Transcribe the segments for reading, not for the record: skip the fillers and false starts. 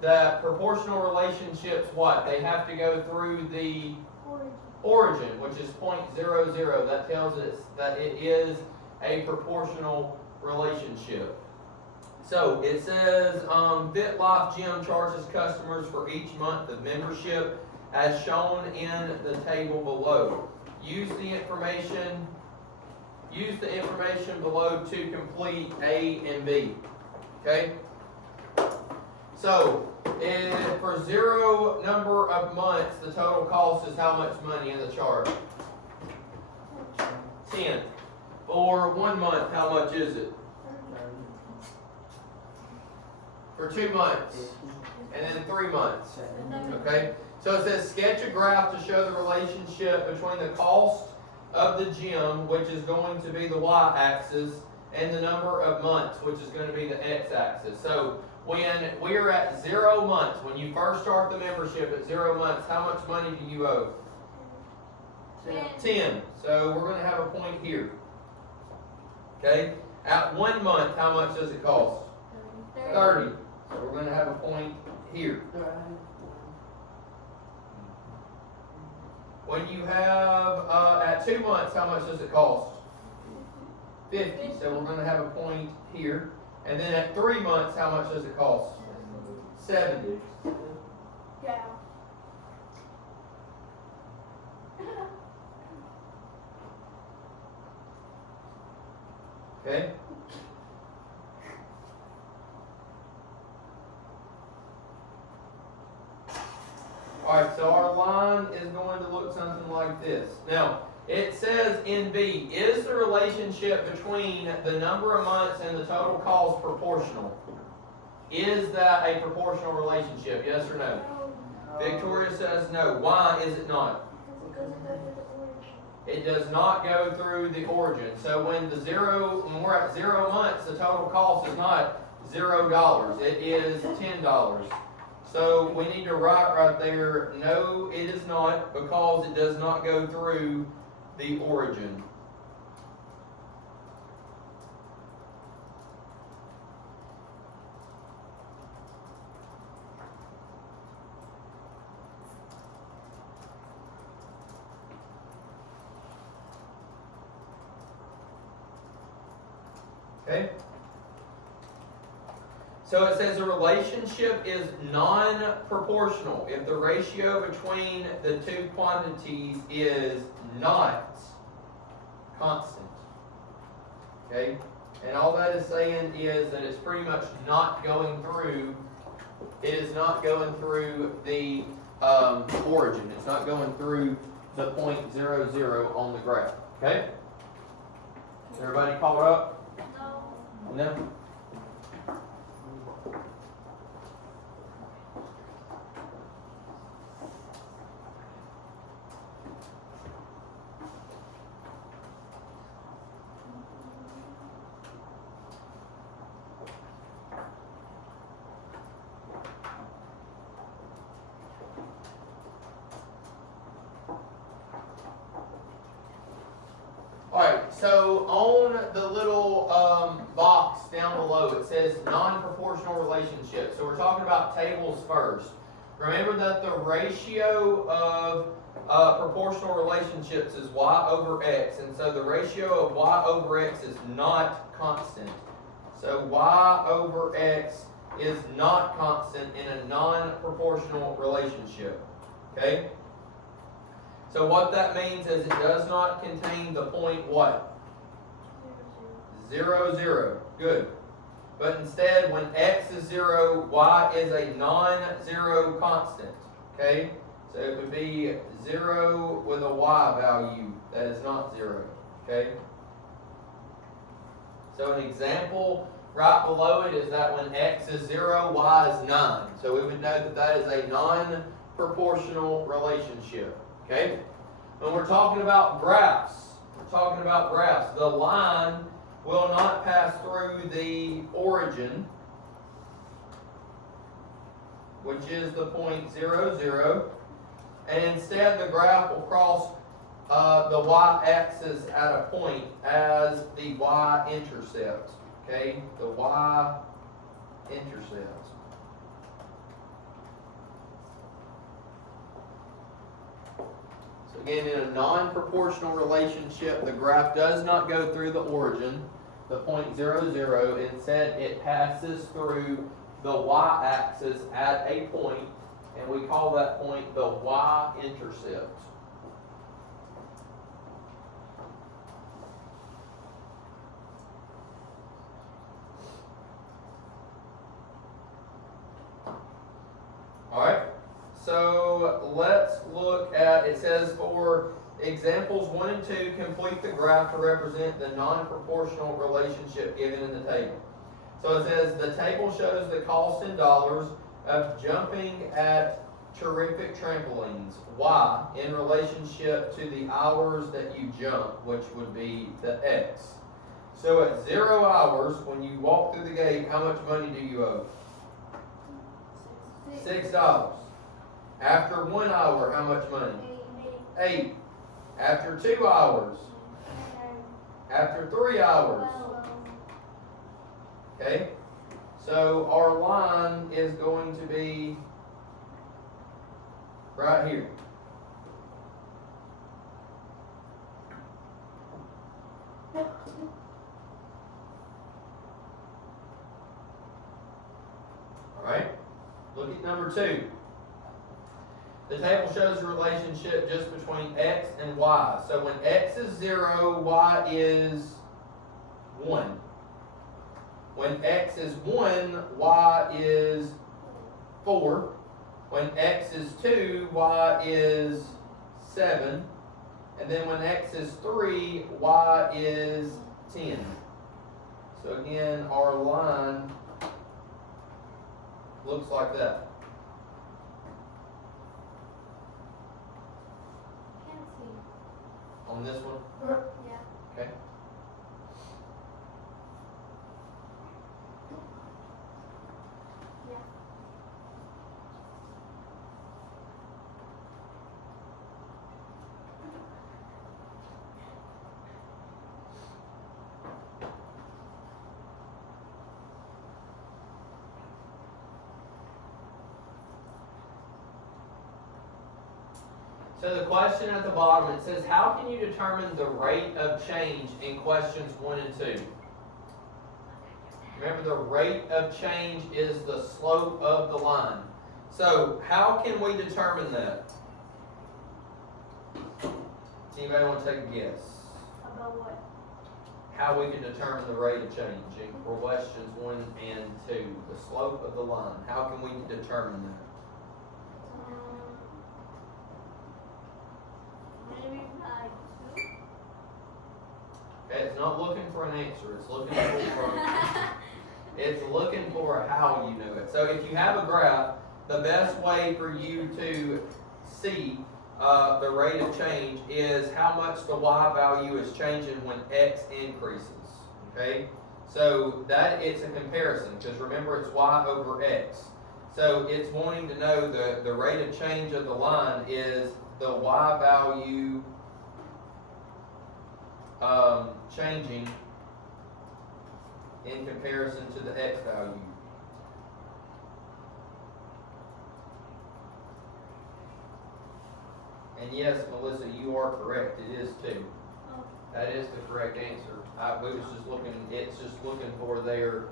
that proportional relationships, what? They have to go through the origin, which is 0.00. That tells us that it is a proportional relationship. So it says Fit Life Gym charges customers for each month of membership as shown in the table below. Use the information below to complete A and B. Okay? So for 0 number of months, the total cost is how much money in the chart? 10. For 1 month, how much is it? For 2 months. And then 3 months. Okay? So it says sketch a graph to show the relationship between the cost of the gym, which is going to be the y-axis, and the number of months, which is going to be the x-axis. So when we are at 0 months, when you first start the membership at 0 months, how much money do you owe? 10. So we're going to have a point here. Okay? At 1 month, how much does it cost? 30. So we're going to have a point here. When you have, at 2 months, how much does it cost? 50. So we're going to have a point here. And then at 3 months, how much does it cost? 70. Yeah. Okay? Alright, so our line is going to look something like this. Now, it says in B, is the relationship between the number of months and the total cost proportional? Is that a proportional relationship? Yes or no? Victoria says no. Why is it not? It does not go through the origin. So when we're at 0 months, the total cost is not $0. It is $10. So we need to write right there, no, it is not, because it does not go through the origin. Okay? So it says a relationship is non-proportional if the ratio between the two quantities is not constant. Okay? And all that is saying is that it's pretty much not going through, it is not going through the origin. It's not going through the 0.00 on the graph. Okay? Is everybody caught up? No. No? Alright, so on the little box down below, it says non-proportional relationship. So we're talking about tables first. Remember that the ratio of proportional relationships is y over x. And so the ratio of y over x is not constant. So y over x is not constant in a non-proportional relationship. Okay? So what that means is it does not contain the point what? 0, 0. Good. But instead, when x is 0, y is a non-zero constant. Okay? So it would be 0 with a y value that is not 0. Okay? So an example right below it is that when x is 0, y is 9. So we would know that that is a non-proportional relationship. Okay? When we're talking about graphs, the line will not pass through the origin, which is the point 0, and instead the graph will cross the y-axis at a point as the y-intercept. Okay, the y-intercept. So again, in a non-proportional relationship, the graph does not go through the origin, the point 0, 0. Instead, it passes through the y-axis at a point, and we call that point the y-intercept. Alright, so let's look at, it says for examples 1 and 2, complete the graph to represent the non-proportional relationship given in the table. So it says the table shows the cost in dollars of jumping at terrific trampolines, y, in relationship to the hours that you jump, which would be the x. So at 0 hours, when you walk through the gate, how much money do you owe? $6. After 1 hour, how much money? 8. After 2 hours. After 3 hours. Okay? So our line is going to be right here. Alright? Look at number 2. The table shows a relationship just between x and y. So when x is 0, y is 1. When x is 1, y is 4. When x is 2, y is 7. And then when x is 3, y is 10. So again, our line looks like that. Can't see. On this one? Yeah. Okay. Yeah. So the question at the bottom, it says, how can you determine the rate of change in questions 1 and 2? Remember, the rate of change is the slope of the line. So how can we determine that? Anybody want to take a guess? About what? How we can determine the rate of change in questions 1 and 2? The slope of the line. How can we determine that? Maybe like 2. Okay, it's not looking for an answer. It's looking for how you know it. So if you have a graph, the best way for you to see the rate of change is how much the y value is changing when x increases. Okay, so that it's a comparison because remember it's y over x. So it's wanting to know the rate of change of the line is the y value changing in comparison to the x value. And yes, Melissa, you are correct. It is 2. Oh. That is the correct answer. It's just looking for their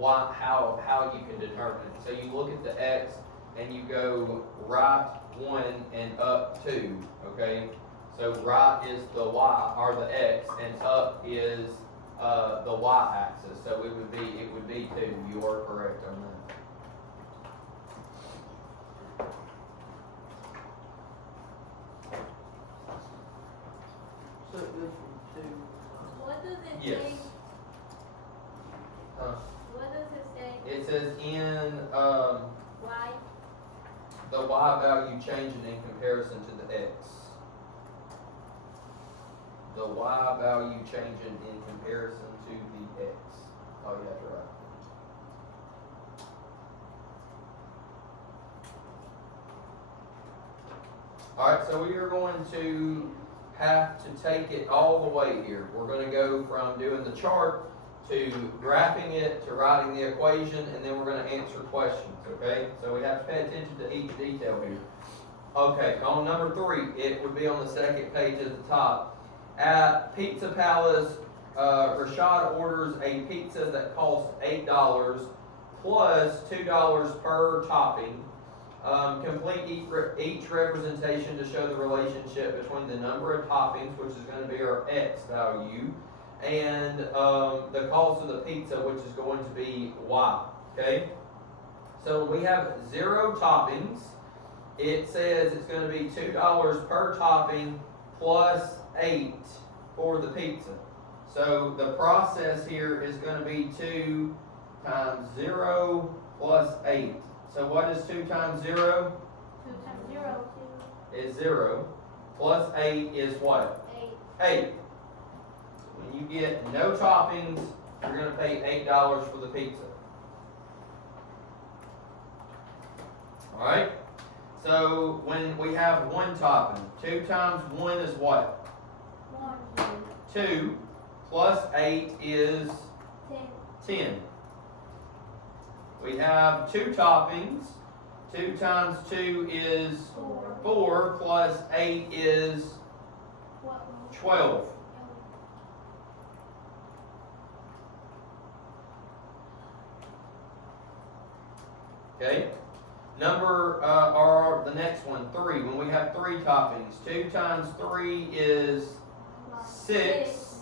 how you can determine it. So you look at the x and you go right 1 and up 2. Okay? So right is the y or the x, and up is the y-axis. So it would be 2. You are correct on that. So it goes from 2. What does it Yes. say? Huh. What does it say? It says in Why? the y value changing in comparison to the x. The y value changing in comparison to the x. Oh, yeah, that's right. Alright, so we are going to have to take it all the way here. We're going to go from doing the chart to graphing it to writing the equation, and then we're going to answer questions, okay? So we have to pay attention to each detail here. Okay, on number 3, it would be on the second page at the top. At Pizza Palace, Rashad orders a pizza that costs $8 plus $2 per topping. Complete each representation to show the relationship between the number of toppings, which is going to be our X value, and the cost of the pizza, which is going to be Y. Okay? So we have 0 toppings. It says it's going to be $2 per topping plus 8 for the pizza. So the process here is going to be 2 times 0 plus 8. So what is 2 times 0? 2 times 0. Is 0. Plus 8 is what? 8. 8. When you get no toppings, you're going to pay $8 for the pizza. Alright? So when we have 1 topping, 2 times 1 is what? 1. 2 plus 8 is 10. 10. We have 2 toppings. 2 times 2 is 4. 4 plus 8 is 12. Okay? Or the next one, 3. When we have 3 toppings, 2 times 3 is 6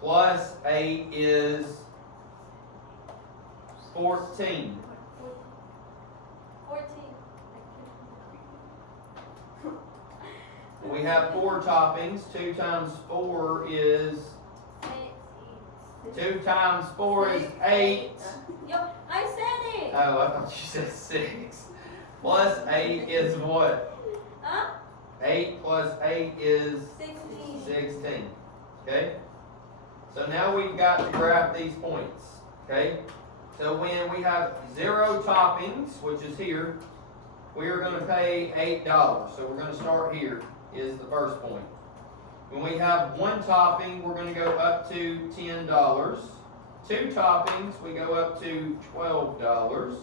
plus 8 is 14. 14. We have 4 toppings. 2 times 4 is 2 times 4 is 8. Yo, I said it. Oh, I thought you said 6. Plus 8 is what? Huh? 8 plus 8 is 16. 16. Okay? So now we've got to graph these points. Okay? So when we have 0 toppings, which is here, we are going to pay $8. So we're going to start here, is the first point. When we have 1 topping, we're going to go up to $10. 2 toppings, we go up to $12.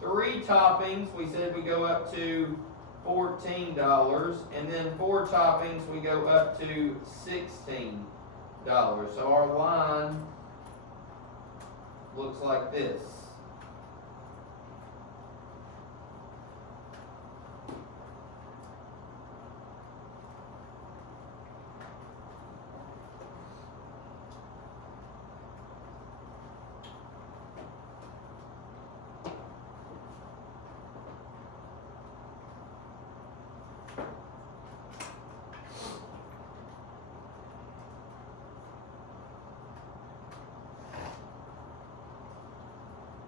3 toppings, we said we go up to $14. And then 4 toppings, we go up to $16. So our line looks like this.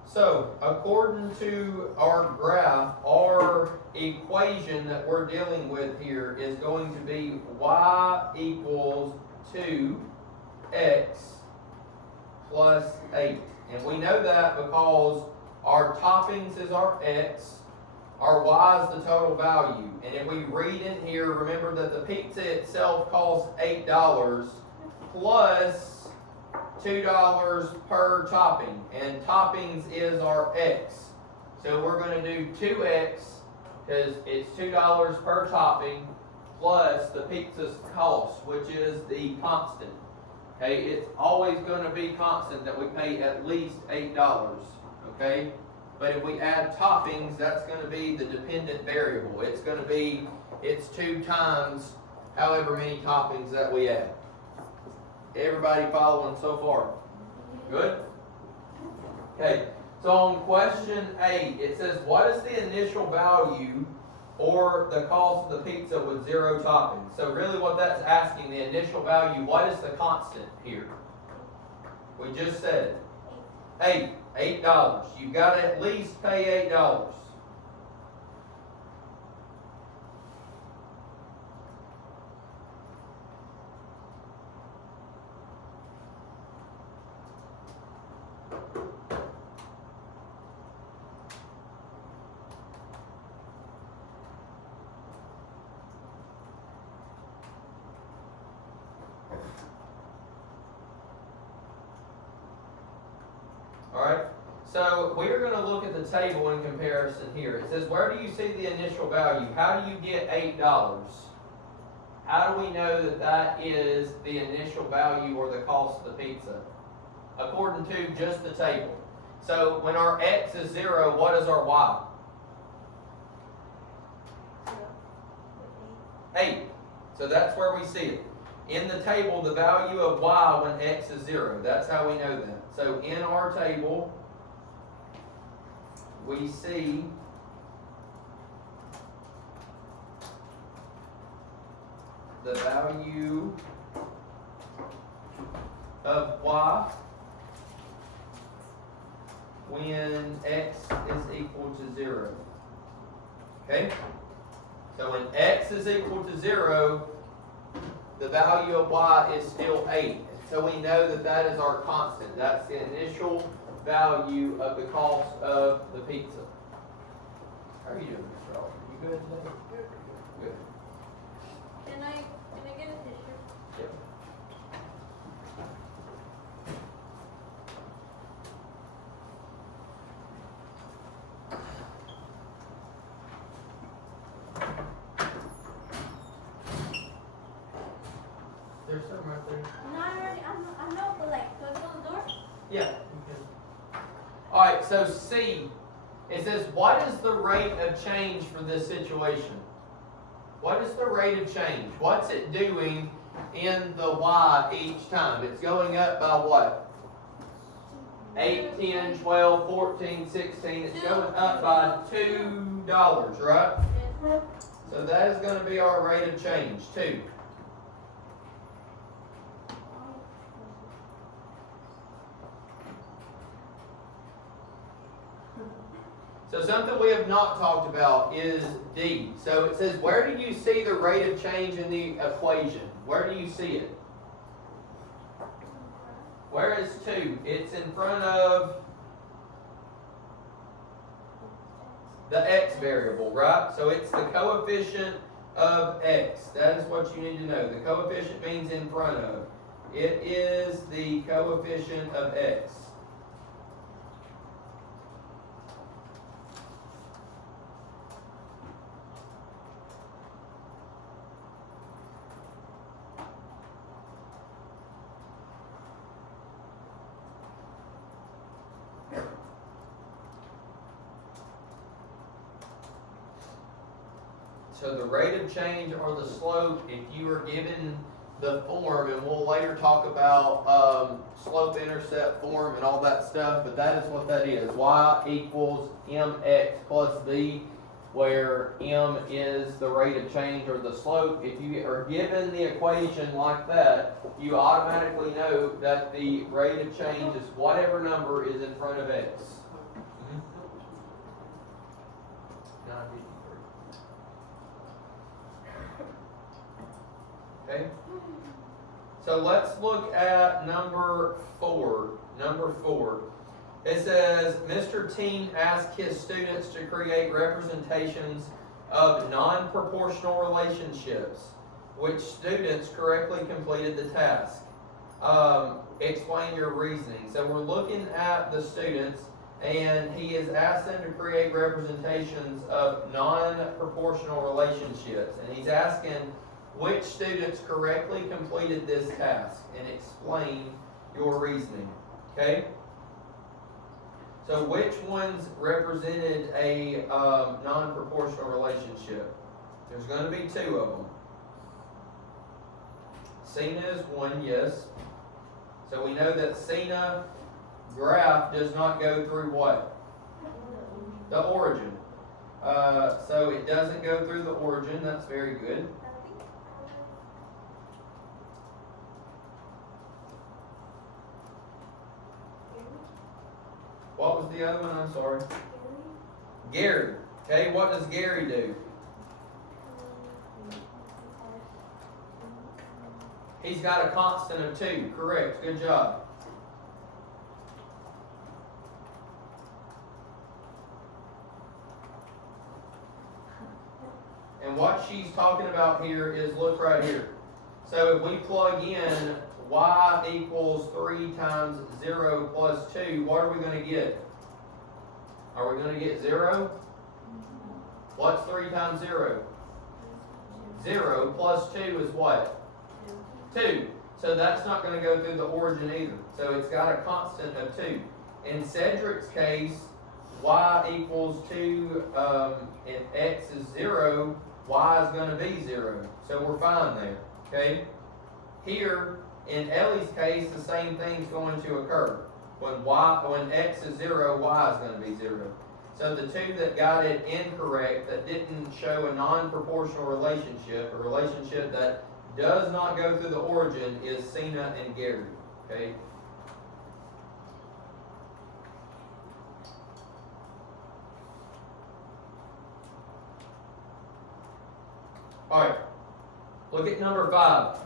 So, according to our graph, our equation that we're dealing with here is going to be y equals 2x plus 8. And we know that because our toppings is our x, our y is the total value. And if we read in here, remember that the pizza itself costs $8 plus $2 per topping, and toppings is our x. So we're going to do 2x because it's $2 per topping plus the pizza's cost, which is the constant. Okay, it's always going to be constant that we pay at least $8. Okay, but if we add toppings, that's going to be the dependent variable. It's going to be, it's 2 times however many toppings that we add. Everybody following so far? Good? Okay, so on question 8, it says, what is the initial value or the cost of the pizza with 0 toppings? So really what that's asking, the initial value, what is the constant here? We just said it. $8. You've got to at least pay $8. Alright, So we're going to look at the table in comparison here. It says, where do you see the initial value? How do you get $8? How do we know that that is the initial value or the cost of the pizza? According to just the table. So when our x is 0, what is our y? 8. So that's where we see it. In the table, the value of y when x is 0. That's how we know that. So in our table, we see the value of y when x is equal to 0. Okay? So when x is equal to 0, the value of y is still 8. So we know that that is our constant. That's the initial value of the cost of the pizza. How are you doing, Mr. Oliver? You good today? Good. Can I get a tissue? Yep. There's some right there. No, I know, but like, do I go to the door? Yeah. Alright, so C, it says, what is the rate of change for this situation? What is the rate of change? What's it doing in the y each time? It's going up by what? 8, 10, 12, 14, 16. It's going up by $2, right? Yes. So that is going to be our rate of change, 2. So something we have not talked about is D. So it says, where do you see the rate of change in the equation? Where do you see it? Where is 2? It's in front of the x variable, right? So it's the coefficient of x. That is what you need to know. The coefficient means in front of. It is the coefficient of x. So the rate of change or the slope, if you are given the form, and we'll later talk about slope-intercept form and all that stuff, but that is what that is. Y equals mx plus b, where m is the rate of change or the slope. If you are given the equation like that, you automatically know that the rate of change is whatever number is in front of x. Okay? So let's look at number 4. Number 4. It says, Mr. Teen asked his students to create representations of non-proportional relationships. Which students correctly completed the task? Explain your reasoning. So we're looking at the students, and he has asked them to create representations of non-proportional relationships. And he's asking, which students correctly completed this task, and explain your reasoning. Okay? So which ones represented a non-proportional relationship? There's going to be 2 of them. Cena is one, yes. So we know that Cena graph does not go through what? The origin. So it doesn't go through the origin. That's very good. What was the other one? I'm sorry. Gary. Okay, what does Gary do? He's got a constant of 2. Correct. Good job. And what she's talking about here is, look right here. So if we plug in y equals 3 times 0 plus 2, what are we going to get? Are we gonna get 0? What's 3 times 0? 0 plus 2 is what? 2. So that's not gonna go through the origin either. So it's got a constant of 2. In Cedric's case, y equals 2, and x is 0, y is gonna be 0. So we're fine there, okay? Here, in Ellie's case, the same thing's going to occur. When x is 0, y is gonna be 0. So the two that got it incorrect, that didn't show a non-proportional relationship, a relationship that does not go through the origin, is Cena and Gary, okay? Alright, look at number 5.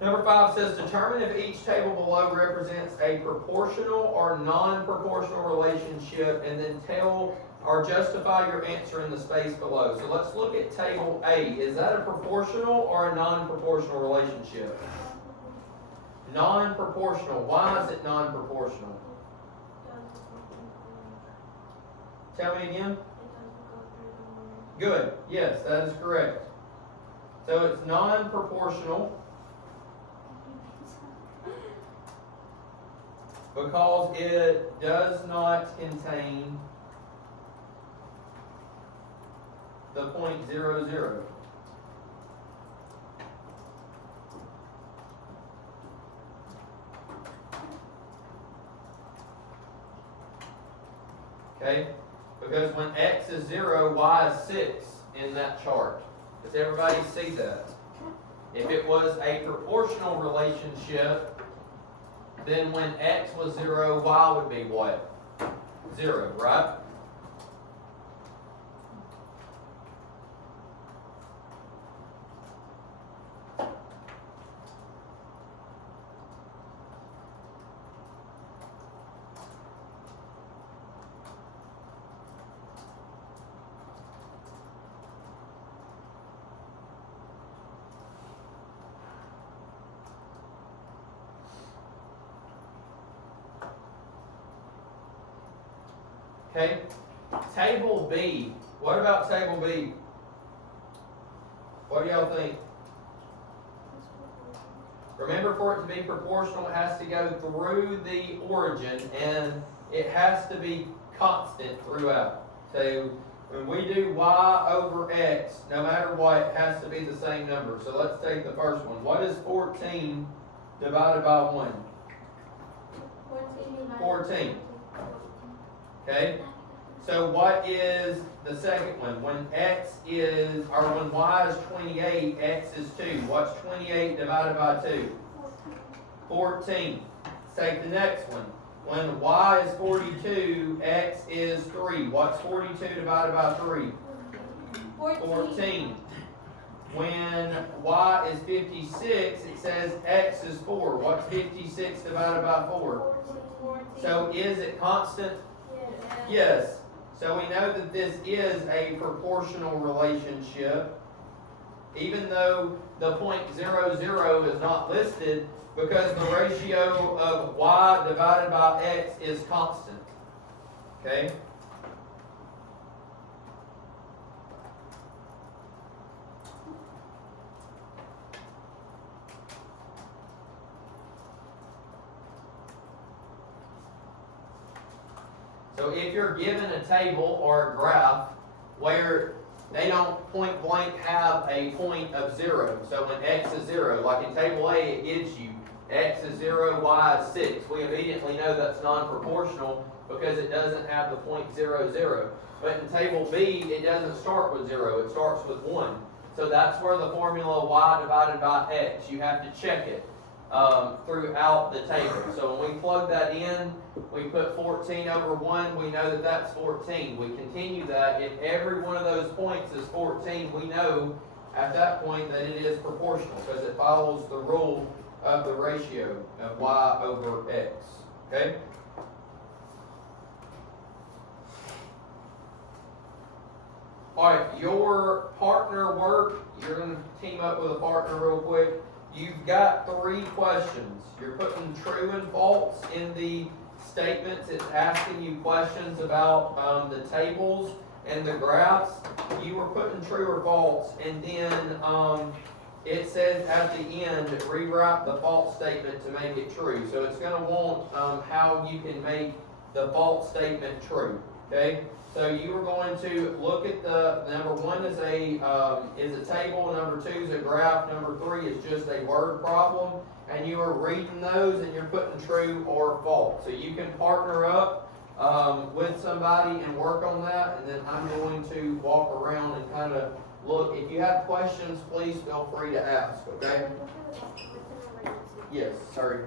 Number 5 says, determine if each table below represents a proportional or non-proportional relationship, and then tell or justify your answer in the space below. So let's look at table A. Is that a proportional or a non-proportional relationship? Non-proportional. Why is it non-proportional? Tell me again. Good. Yes, that is correct. So it's non-proportional because it does not contain the point 0, 0. Okay? Because when x is 0, y is 6 in that chart. Does everybody see that? If it was a proportional relationship, then when x was 0, y would be what? 0, right? Okay, table B. What about table B? What do y'all think? Remember, for it to be proportional, it has to go through the origin, and it has to be constant throughout. So when we do y over x, no matter what, it has to be the same number. So let's take the first one. What is 14 divided by 1? 14. Okay, so what is the second one? When when y is 28, x is 2. What's 28 divided by 2? 14. Let's take the next one. When y is 42, x is 3. What's 42 divided by 3? 14. When y is 56, it says x is 4. What's 56 divided by 4? 14. So is it constant? Yes. So we know that this is a proportional relationship, even though the point 0, 0 is not listed, because the ratio of y divided by x is constant. Okay? So if you're given a table or a graph where they don't point blank have a point of 0, so when x is 0, like in table A, it gives you x is 0, y is 6. We immediately know that's non-proportional because it doesn't have the point 0, 0. But in table B, it doesn't start with 0, it starts with 1. So that's where the formula y divided by x, you have to check it throughout the table. So when we plug that in, we put 14 over 1, we know that that's 14. We continue that. If every one of those points is 14, we know at that point that it is proportional because it follows the rule of the ratio of y over x. Okay? Alright, your partner work, you're going to team up with a partner real quick. You've got 3 questions. You're putting true and false in the statements, it's asking you questions about, the tables and the graphs. You were putting true or false, and then, it says at the end, rewrite the false statement to make it true. So it's gonna want, how you can make the false statement true, okay? So you are going to look at number one is a table, number two is a graph, number three is just a word problem, and you are reading those and you're putting true or false. So you can partner up, with somebody and work on that, and then I'm going to walk around and kind of look. If you have questions, please feel free to ask, okay? Yes, sorry.